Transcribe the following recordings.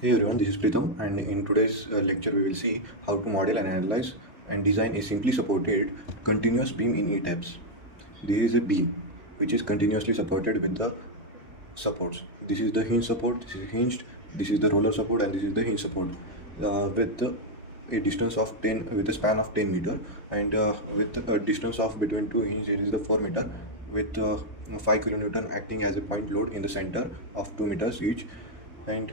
Hey everyone, this is Pritham, and in today's lecture we will see how to model and analyze and design a simply supported continuous beam in ETABS. This is a beam which is continuously supported with the supports. This is the hinge support, this is hinged, this is the roller support, and this is the hinge support with a distance of 10 with a span of 10 meter, and with a distance of between two hinges it is the 4 meter, with 5 kilonewton acting as a point load in the center of 2 meters each. And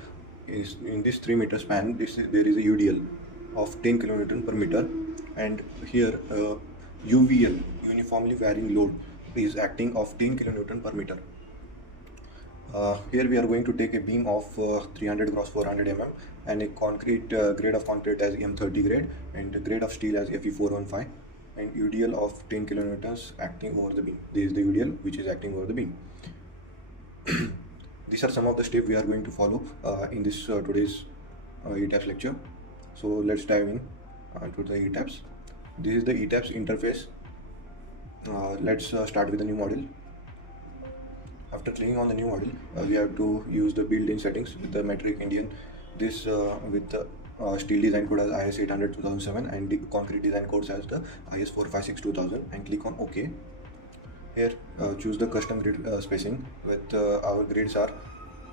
is in this 3 meter span there is a UDL of 10 kilonewton per meter, and here UVL, uniformly varying load, is acting of 10 kilonewton per meter. Here we are going to take a beam of 300 cross 400 mm, and a concrete grade of concrete as M30 grade, and grade of steel as Fe415, and UDL of 10 kilonewtons acting over the beam. This is the UDL which is acting over the beam. These are some of the steps we are going to follow in this today's ETABS lecture. So let's dive in to the ETABS. This is the ETABS interface. Let's start with the new model. After clicking on the new model, we have to use the built-in settings with the metric Indian. This with the steel design code as IS 800 2007, and the concrete design codes as the IS 456 2000, and click on OK. Here choose the custom grid spacing. With our grids are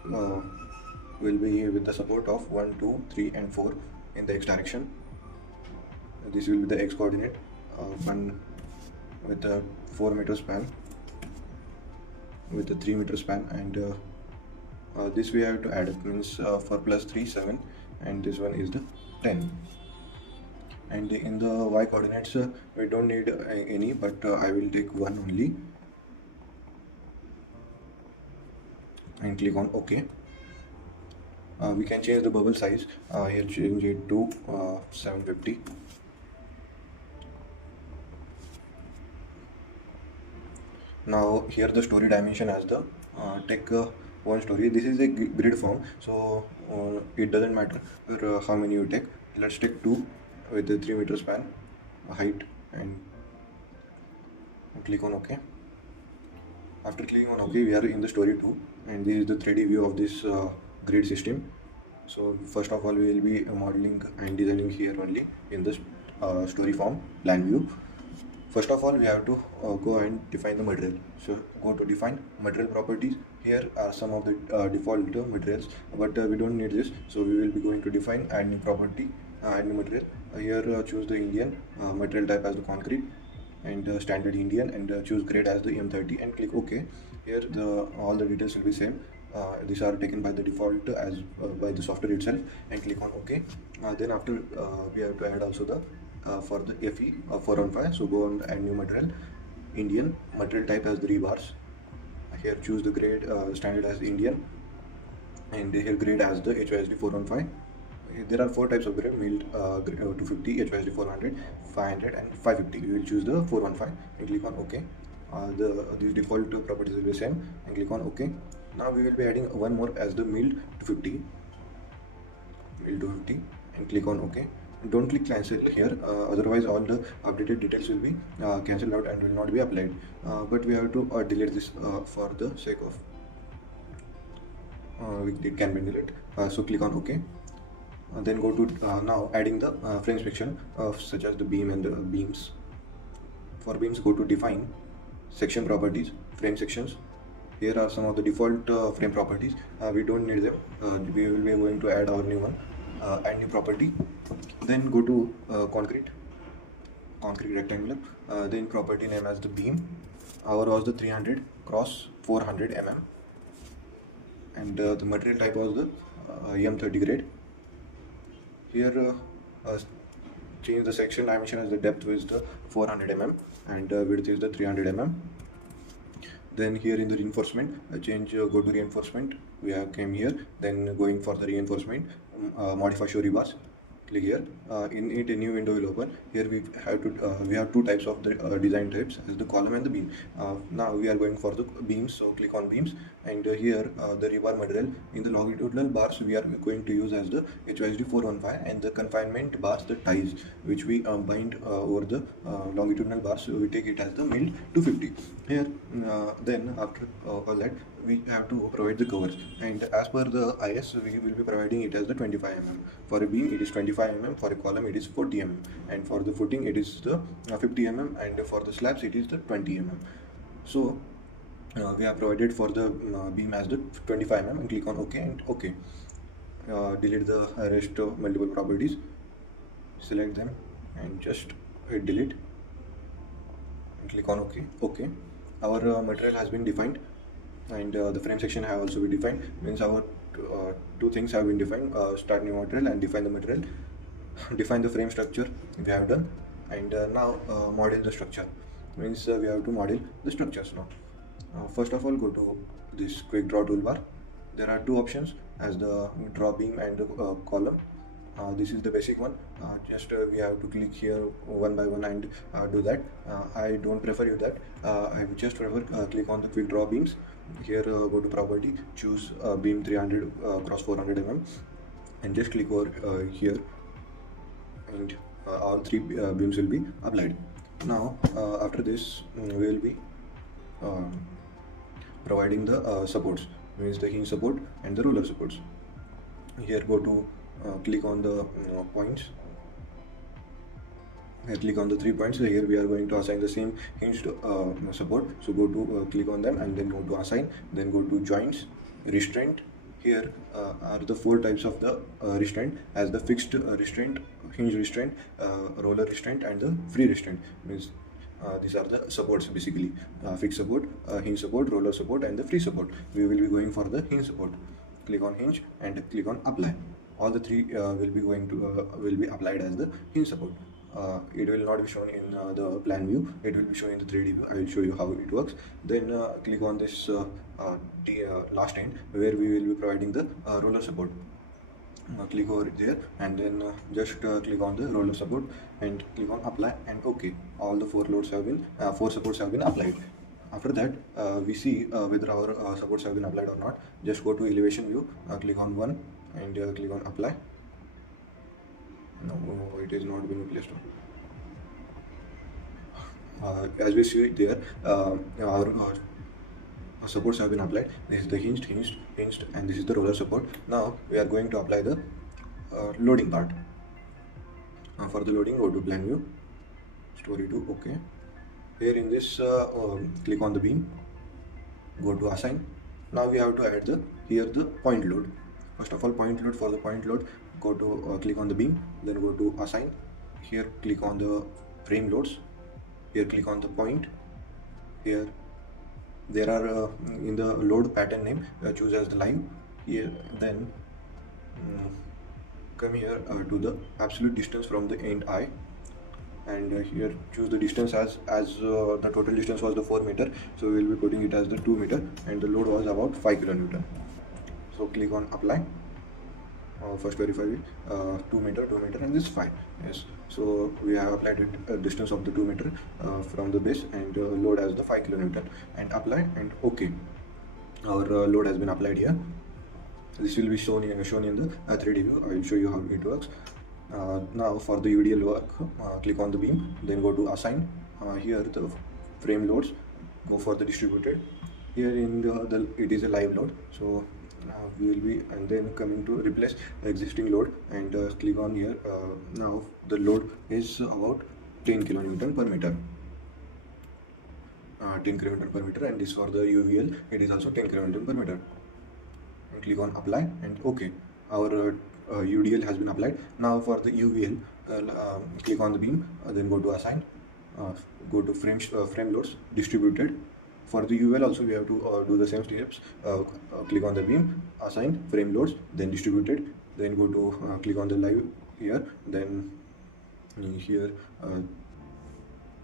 will be with the support of 1, 2, 3 and 4 in the x direction. This will be the x coordinate, one with a 4 meter span, with a 3 meter span, and this we have to add. It means for plus 3 7, and this one is the 10. And in the y coordinates we don't need any, but I will take one only, and click on OK. We can change the bubble size. Here change it to 750. Now here the story dimension as the take one story. This is a grid form, so it doesn't matter how many you take. Let's take 2 with the 3 meter span, height, and click on OK. After clicking on OK, we are in the story 2, and this is the 3D view of this grid system. So first of all, we will be modeling and designing here only in this story form plan view. First of all, we have to go and define the material. So go to define material properties. Here are some of the default materials, but we don't need this, so we will be going to define add new property, add new material. Here choose the Indian, material type as the concrete, and standard Indian, and choose grade as the M30, and click OK. Here all the details will be same. These are taken by the default as by the software itself, and click on OK. Then after we have to add also the for the Fe 415. So go and add new material, Indian, material type as the rebars. Here choose the grade standard as Indian, and here grade as the HYSD 415. There are 4 types of grade: milled 250, HYSD 400, 500 and 550. We will choose the 415 and click on OK. These default properties will be same, and click on OK. Now we will be adding one more as the milled 250, and click on OK. Don't click cancel here, otherwise all the updated details will be cancelled out and will not be applied, but we have to delete this for the sake of it can be deleted. So click on OK. Then go to now adding the frame section such as the beam and the beams. For beams, go to define section properties, frame sections. Here are some of the default frame properties. We don't need them. We will be going to add our new one, add new property. Then go to concrete rectangular, then property name as the beam. Our was the 300 cross 400 mm, and the material type was the M30 grade. Here change the section dimension as the depth is the 400 mm, and width is the 300 mm. Then here in the reinforcement, change go to reinforcement. We have came here, then going for the reinforcement, modify show rebars. Click here. In it a new window will open. Here we have 2 types of the design types as the column and the beam. Now we are going for the beams, so click on beams, and here the rebar material in the longitudinal bars we are going to use as the HYSD 415, and the confinement bars, the ties which we bind over the longitudinal bars, so we take it as the milled 250. Here then after all that we have to provide the covers, and as per the IS we will be providing it as the 25 mm. For a beam it is 25 mm, for a column it is 40 mm, and for the footing it is the 50 mm, and for the slabs it is the 20 mm. So we have provided for the beam as the 25 mm, and click on OK and OK. Delete the rest of multiple properties, select them and just hit delete and click on OK. Our material has been defined, and the frame section have also been defined. Means our two things have been defined: start new material and define the material. Define the frame structure we have done, and now model the structure. Means we have to model the structures now. First of all, go to this quick draw toolbar. There are two options as the draw beam and the column. This is the basic one. We have to click here one by one and do that. I don't prefer you that. I would just prefer click on the quick draw beams. Here go to property, choose beam 300 cross 400 mm, and just click over here, and all three beams will be applied. Now after this we will be providing the supports, means the hinge support and the roller supports. Here go to click on the points. Here click on the 3 points. So here we are going to assign the same hinged support. So go to click on them and then go to assign, then go to joints, restraint. Here are the 4 types of the restraint, as the fixed restraint, hinge restraint, roller restraint, and the free restraint. Means these are the supports basically: fixed support, hinge support, roller support, and the free support. We will be going for the hinge support. Click on hinge and click on apply. All the 3 will be applied as the hinge support. It will not be shown in the plan view. It will be shown in the 3D view. I will show you how it works. Then click on this last end where we will be providing the roller support. Click over there and then just click on the roller support and click on apply and OK. All the 4 supports have been applied. After that we see whether our supports have been applied or not. Just go to elevation view, click on 1 and click on apply. No, it is not being placed. As we see there, our supports have been applied. This is the hinged, and this is the roller support. Now we are going to apply the loading part. For the loading, go to plan view, story 2, OK. Here in this, click on the beam, go to assign. Now we have to add the point load. First of all, point load. For the point load, go to click on the beam, then go to assign. Here click on the frame loads. Here click on the point. Here there are in the load pattern name, choose as the live. Here then come here to the absolute distance from the end eye, and here choose the distance as the total distance was the 4 meter, so we will be putting it as the 2 meter, and the load was about 5 kilonewton. So click on apply. First verify 2 meter, and this is 5. Yes, so we have applied a distance of the 2 meter from the base, and load as the 5 kilonewton, and apply and OK. Our load has been applied here. This will be shown in the 3D view. I will show you how it works. Now for the UDL work, click on the beam, then go to assign. Here the frame loads, go for the distributed. Here in it is a live load, so we will be, and then coming to replace the existing load, and click on here. Now the load is about 10 kilonewton per meter. 10 kilonewton per meter, and this for the UVL, it is also 10 kilonewton per meter. And click on apply and OK. Our UDL has been applied. Now for the UVL, click on the beam, then go to assign, go to frame loads, distributed. For the UVL also we have to do the same steps. Click on the beam, assign, frame loads, then distributed, then go to click on the live here, then here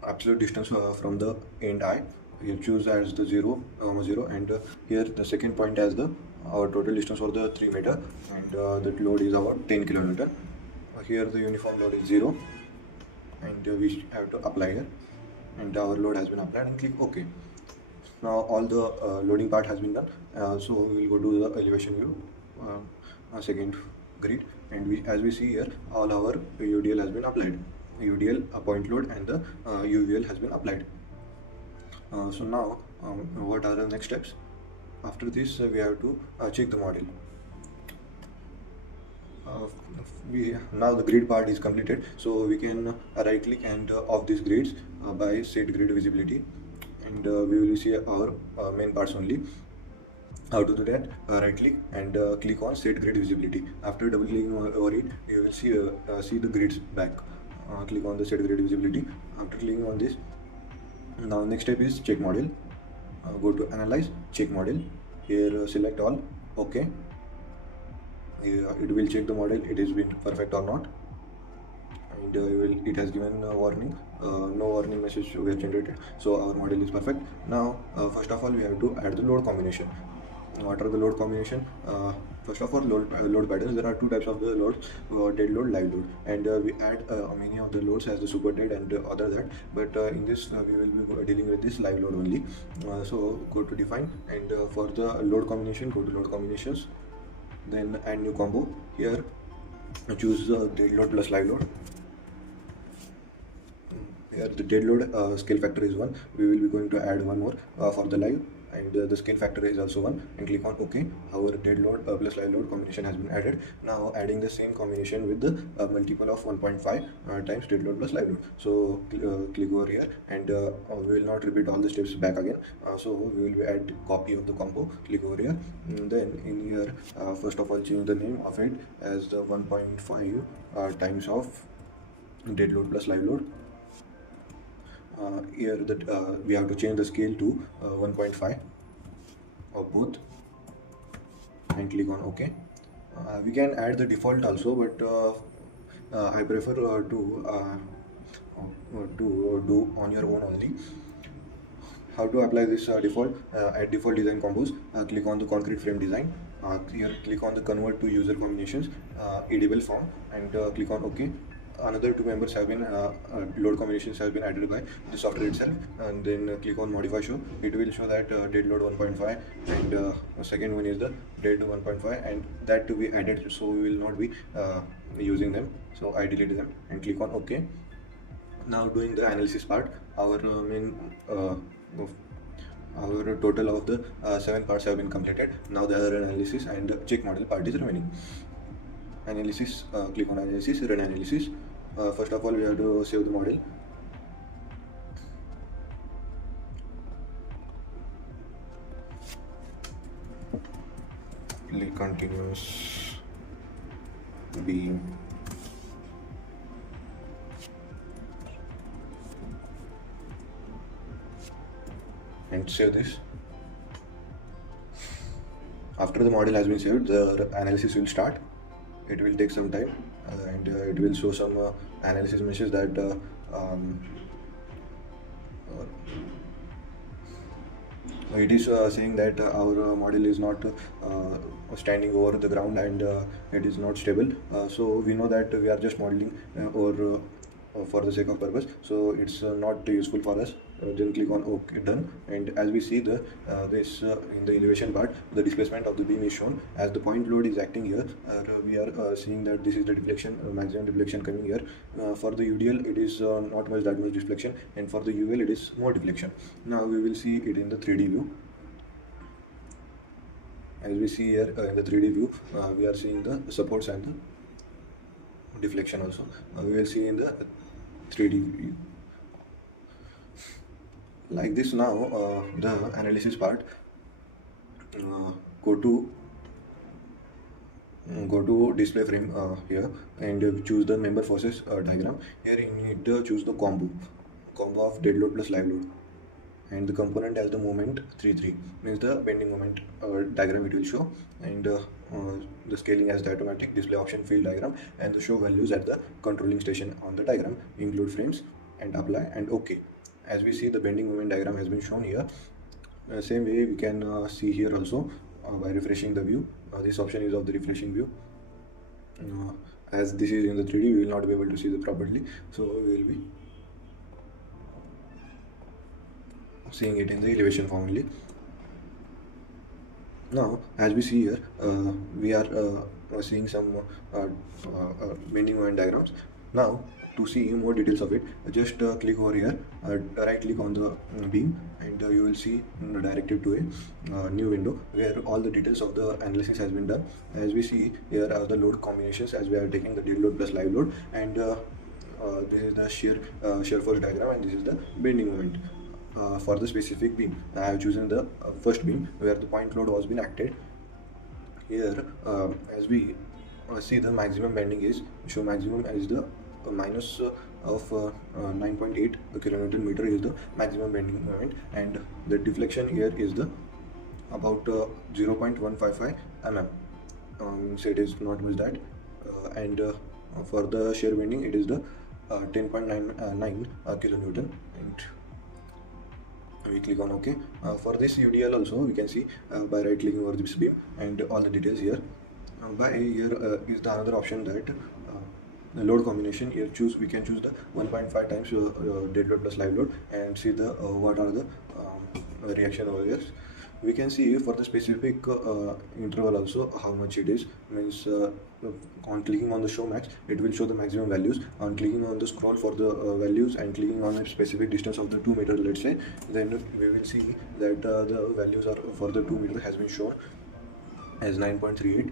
absolute distance from the end eye. Here choose as the 0, and here the second point as our total distance for the 3 meter, and that load is about 10 kilonewton. Here the uniform load is 0, and we have to apply here, and our load has been applied, and click OK. Now all the loading part has been done, so we will go to the elevation view, second grid, and as we see here, all our UDL has been applied. UDL, a point load, and the UVL has been applied. So now what are the next steps? After this, we have to check the model. uh, Now the grid part is completed, so we can right click and off these grids by set grid visibility, and we will see our main parts only. How to do that? Right click and click on set grid visibility. After double clicking over it, you will see the grids back. Click on the set grid visibility. After clicking on this, now next step is check model. Go to analyze, check model. Here select all, okay. It will check the model, it has been perfect or not, and it has given a warning. No warning message were generated, so our model is perfect. Now first of all, we have to add the load combination. What are the load combination? First of all, load patterns. There are two types of the loads: dead load, live load, and we add many of the loads as the super dead and other that. But in this, we will be dealing with this live load only. So go to define, and for the load combination, go to load combinations, then add new combo. Here choose dead load plus live load. Here the dead load scale factor is 1. We will be going to add one more for the live, and the scale factor is also 1, and click on OK. Our dead load plus live load combination has been added. Now adding the same combination with the multiple of 1.5 times dead load plus live load. So click over here, and we will not repeat all the steps back again. So we will be add copy of the combo. Click over here, and then in here first of all change the name of it as the 1.5 times of dead load plus live load. Here that we have to change the scale to 1.5 of both, and click on OK. We can add the default also, but I prefer to do on your own only. How to apply this default? Add default design combos. Click on the concrete frame design. Here click on the convert to user combinations editable form, and click on OK. Another two members have been load combinations have been added by the software itself, and then click on modify show. It will show that dead load 1.5, and the second one is the dead 1.5, and that to be added, so we will not be using them, so I delete them and click on OK. Now doing the analysis part, our our total of the 7 parts have been completed. Now the other analysis and check model part is remaining. Analysis, click on analysis, run analysis. First of all, we have to save the model. Click continuous beam, and save this. After the model has been saved, the analysis will start. It will take some time, and it will show some analysis message that it is saying that our model is not standing over the ground, and it is not stable. So we know that we are just modeling or for the sake of purpose, so it's not useful for us. Then click on OK, done. And as we see the this in the elevation part, the displacement of the beam is shown as the point load is acting here. We are seeing that this is the deflection, maximum deflection coming here. For the UDL, it is not much that much deflection, and for the UL, it is more deflection. Now we will see it in the 3D view. As we see here in the 3D view, we are seeing the supports and the deflection also. We will see in the 3D view like this. Now the analysis part, go to display frame here, and choose the member forces diagram. Here you need to choose the combo of dead load plus live load, and the component as the moment 3 means the bending moment diagram it will show, and the scaling as the automatic display option field diagram, and the show values at the controlling station on the diagram. Include frames and apply and OK. As we see, the bending moment diagram has been shown here. Same way we can see here also by refreshing the view. This option is of the refreshing view. As this is in the 3D, we will not be able to see the properly, so we will be seeing it in the elevation form only. Now, as we see here, we are seeing some bending moment diagrams. Now, to see more details of it, just click over here, right click on the beam, and you will see directed to a new window where all the details of the analysis has been done. As we see here are the load combinations, as we are taking the dead load plus live load, and this is the shear force diagram, and this is the bending moment. For the specific beam, I have chosen the first beam where the point load was been acted. Here, as we see, the maximum bending is show maximum as the minus of 9.8 kilonewton meter is the maximum bending moment, and the deflection here is the about 0.155 mm. So it is not much that, and for the shear bending it is the 10.9 kilonewton, and we click on OK. For this UDL also we can see by right clicking over this beam and all the details here. By here is the another option that the load combination. Here we can choose the 1.5 times dead load plus live load and see the what are the reaction over here. We can see for the specific interval also how much it is. Means on clicking on the show max, it will show the maximum values. On clicking on the scroll for the values and clicking on a specific distance of the 2 meter, let's say, then we will see that the values are for the 2 meter has been shown as 9.38,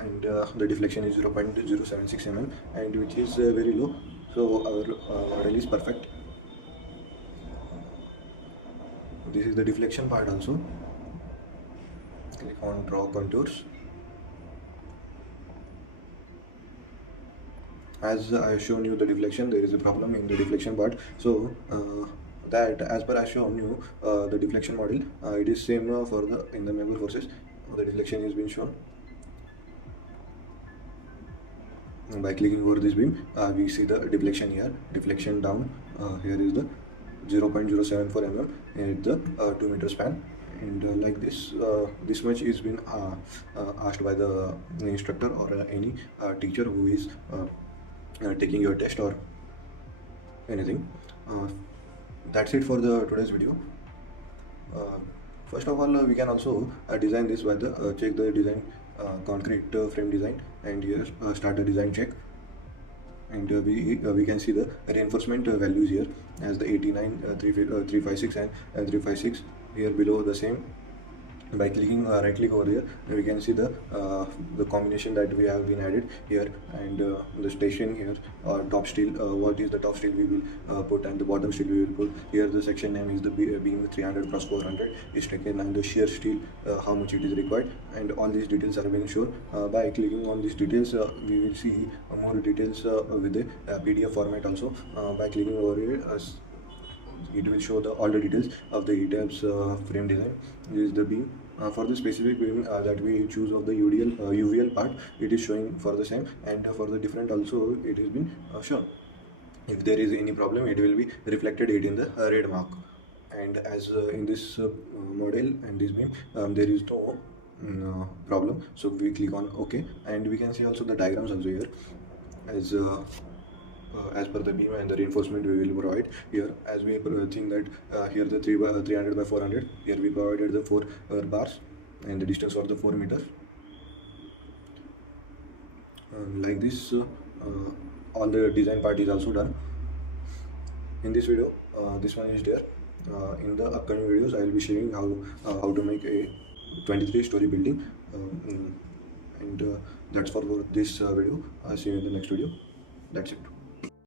and the deflection is 0.076 mm, and which is very low. So our model is perfect. This is the deflection part also. Click on draw contours. As I have shown you the deflection, there is a problem in the deflection part. So that as per I shown you the deflection model, it is same for the in the member forces. The deflection is being shown. By clicking over this beam, we see the deflection here. Deflection down. Here is the 0.074 mm in the 2 meter span. And like this, this much is been asked by the instructor or any teacher who is taking your test or anything. That's it for the today's video. First of all, we can also design this by the check the design concrete frame design, and here start the design check. And we can see the reinforcement values here as the 89, 356 and 356 here below the same. By clicking right click over here, we can see the combination that we have been added here, and the station here, top steel, what is the top steel we will put, and the bottom steel we will put. Here the section name is the beam 300 cross 400 is taken, and the shear steel how much it is required, and all these details are being shown. By clicking on these details, we will see more details with the PDF format also. By clicking over here, it will show all the details of the ETABS frame design. This is the beam. For the specific beam that we choose of the UVL part, it is showing for the same, and for the different also it has been shown. If there is any problem, it will be reflected it in the red mark. And as in this model and this beam, there is no problem, so we click on OK, and we can see also the diagrams also here as per the beam and the reinforcement we will provide here. As we think that here the 300 by 400, here we provided the 4 bars and the distance for the 4 meters. Like this, all the design part is also done. In this video, this one is there. In the upcoming videos, I will be sharing how to make a 23-story building, and that's for this video. I'll see you in the next video. That's it.